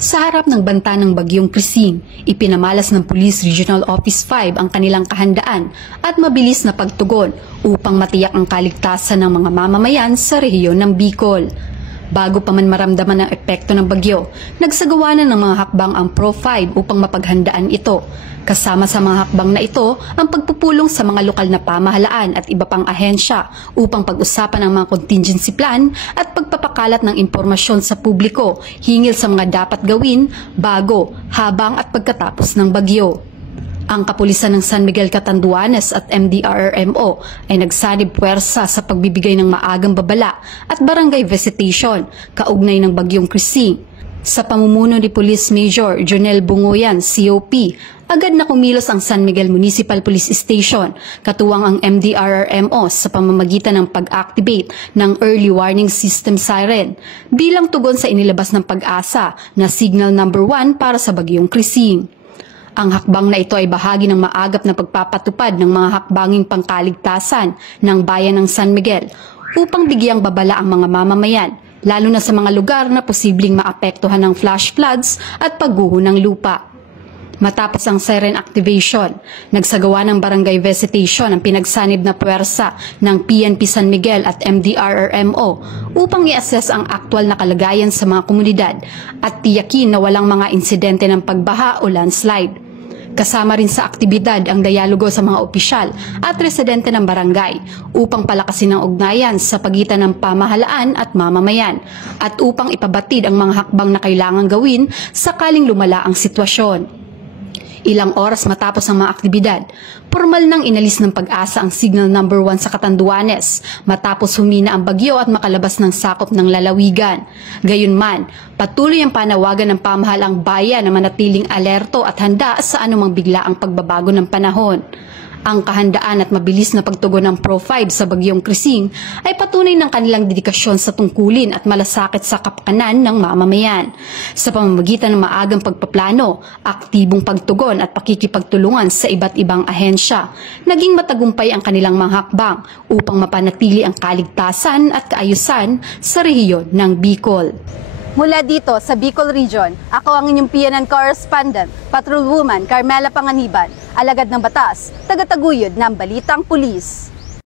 Sa harap ng banta ng bagyong Christine, ipinamalas ng Police Regional Office 5 ang kanilang kahandaan at mabilis na pagtugon upang matiyak ang kaligtasan ng mga mamamayan sa rehiyon ng Bicol. Bago pa man maramdaman ang epekto ng bagyo, nagsagawa na ng mga hakbang ang Pro-5 upang mapaghandaan ito. Kasama sa mga hakbang na ito ang pagpupulong sa mga lokal na pamahalaan at iba pang ahensya upang pag-usapan ang mga contingency plan at pagpapakalat ng impormasyon sa publiko hinggil sa mga dapat gawin bago, habang at pagkatapos ng bagyo. Ang kapulisan ng San Miguel Catanduanes at MDRRMO ay nagsanib puwersa sa pagbibigay ng maagang babala at barangay visitation kaugnay ng bagyong Christine. Sa pamumuno ni Police Major Jonel Bungoyan, COP, agad na kumilos ang San Miguel Municipal Police Station, katuwang ang MDRRMO sa pamamagitan ng pag-activate ng Early Warning System Siren bilang tugon sa inilabas ng Pag-asa na Signal Number 1 para sa bagyong Christine. Ang hakbang na ito ay bahagi ng maagap na pagpapatupad ng mga hakbanging pangkaligtasan ng bayan ng San Miguel upang bigyang babala ang mga mamamayan, lalo na sa mga lugar na posibleng maapektuhan ng flash floods at pagguho ng lupa. Matapos ang siren activation, nagsagawa ng barangay visitation ang pinagsanib na puwersa ng PNP San Miguel at MDRRMO upang i-assess ang aktwal na kalagayan sa mga komunidad at tiyakin na walang mga insidente ng pagbaha o landslide. Kasama rin sa aktibidad ang dialogo sa mga opisyal at residente ng barangay upang palakasin ang ugnayan sa pagitan ng pamahalaan at mamamayan at upang ipabatid ang mga hakbang na kailangang gawin sakaling lumala ang sitwasyon. Ilang oras matapos ang mga aktibidad, formal nang inalis ng Pag-asa ang Signal Number 1 sa Catanduanes matapos humina ang bagyo at makalabas ng sakop ng lalawigan. Gayunman, patuloy ang panawagan ng pamahalang bayan na manatiling alerto at handa sa anumang biglaang pagbabago ng panahon. Ang kahandaan at mabilis na pagtugon ng Pro-5 sa bagyong Christine ay patunay ng kanilang dedikasyon sa tungkulin at malasakit sa kapakanan ng mamamayan. Sa pamamagitan ng maagang pagpaplano, aktibong pagtugon at pakikipagtulungan sa iba't ibang ahensya, naging matagumpay ang kanilang mga hakbang upang mapanatili ang kaligtasan at kaayusan sa rehiyon ng Bicol. Mula dito sa Bicol Region, ako ang inyong PNN correspondent, Patrolwoman Carmela Panganiban, alagad ng batas, tagataguyod ng Balitang Pulis.